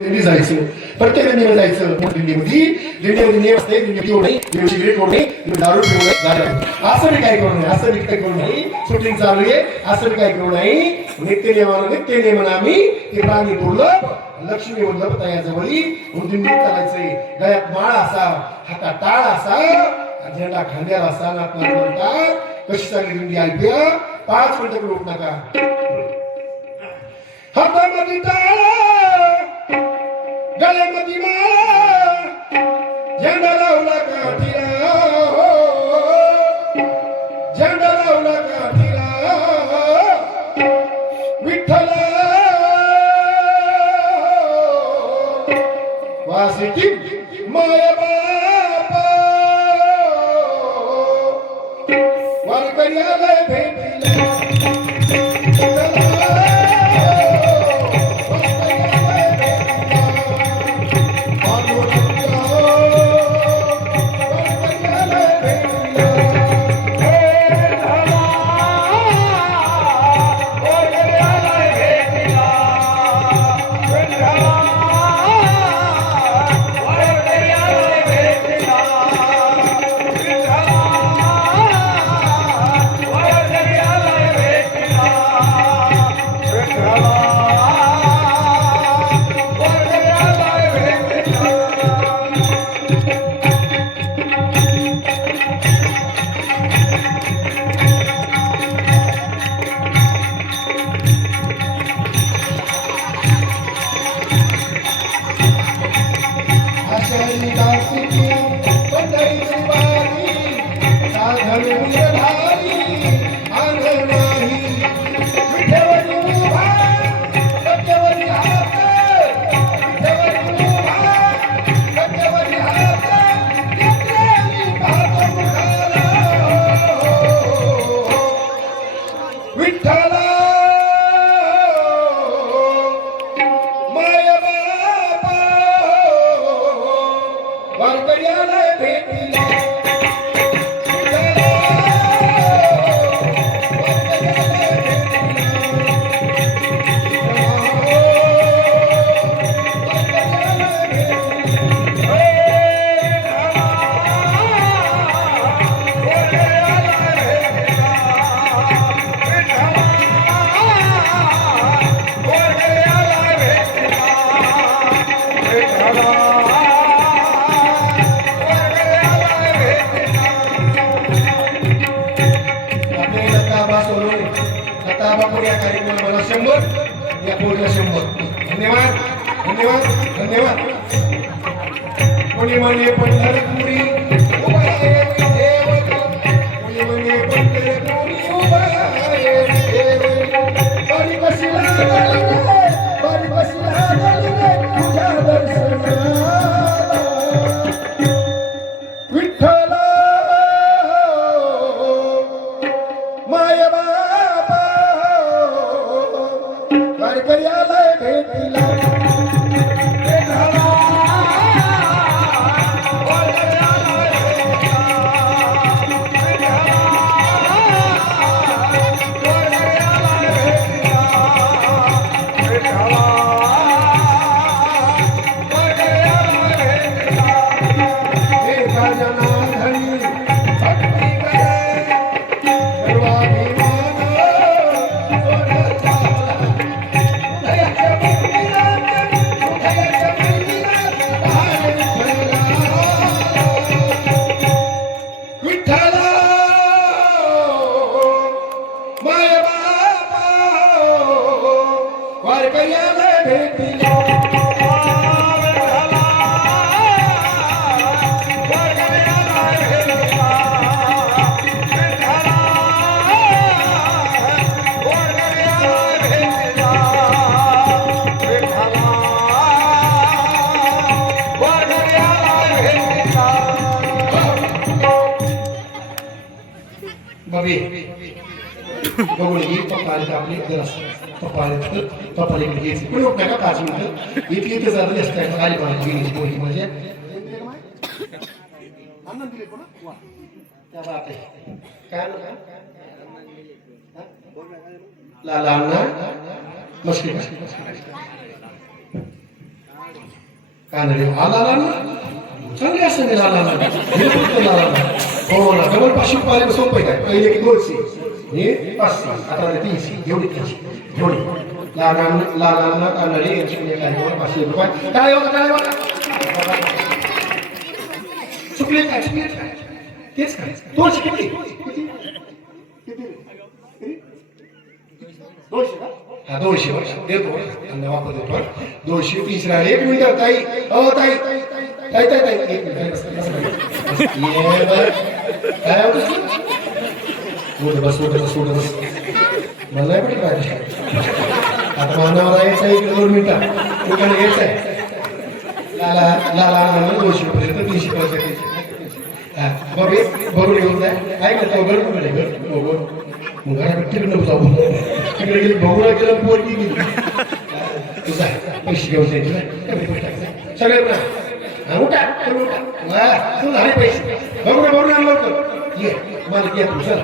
दिल्ली जायचं प्रत्येक दिल्लीला जायचं दिल्लीमध्ये दिल्लीमध्ये नेम असते दिल्ली पिऊ नाही दिल्ली सिगरेट करू नये दिल्ली दारू पिऊ नये झालं असं मी काय करू नये असं मी काय करू नाही शूटिंग चालू आहे असं मी काय करू नाही नित्य नियमानं आम्ही ते प्राणी दुर्लभ लक्ष्मी वल्लभ तयाजवळी दिल्लीत चालायचंय गळ्यात माळ असा हातात टाळ असा झेंडा खांद्याला असा नातनात म्हणतात कशी चालली दिल्ली ऐकूया 5 मिनिटं लोक नका हातामध्ये टाळ गळ्यामध्ये माळा झेंडा लावला काठीला झेंडा लावला काठीला विठ्ठल वासिटी माय बापा वारकऱ्याला भेटला धन्यवाद कोणी म्हणे पंढरपुरी उभा आहे देव कोणी म्हणे पंढरपुरी उभा आहे देव बरी कशी लागली रे तुझ्या दर्शनाला विठ्ठल माय बापा वारकऱ्याला भेटला पप्पाने घ्यायची पण लोक नाही का 5 मिनिटं इथे जरा जास्त खाली पाहिजे बोली म्हणजे आनंद दिले पण त्या बात आहे काय लाला अन्ना मस्ती कानडे आला चांगले असं नाही आला हो ना डबल 500 रुपयाला सोपं काय पहिले की 200 हे 500 आता 300 एवढी लहान कानडे यांची काय 500 रुपये काय चुकले काय तेच काय 200 किती 200 देतो वापर देतो 200 तिसरा 1 मिनिट ताई ताई एक मिनिट काय बस मला नाही पडलं पाहिजे आता मानवाला यायचं आहे 2 मिनिटं तुला यायचं आहे लाला 200 पर्यंत 300 पर्यंत बघून येऊन जाय काय करतो तिकडे जाऊ तिकडे गेली बघूला गेलं पोरगी गेली तुझा पैसे घेऊन जायचे सगळे उठा तू झाले पैसे बघून आणलं होतं ये मला घ्या तू चल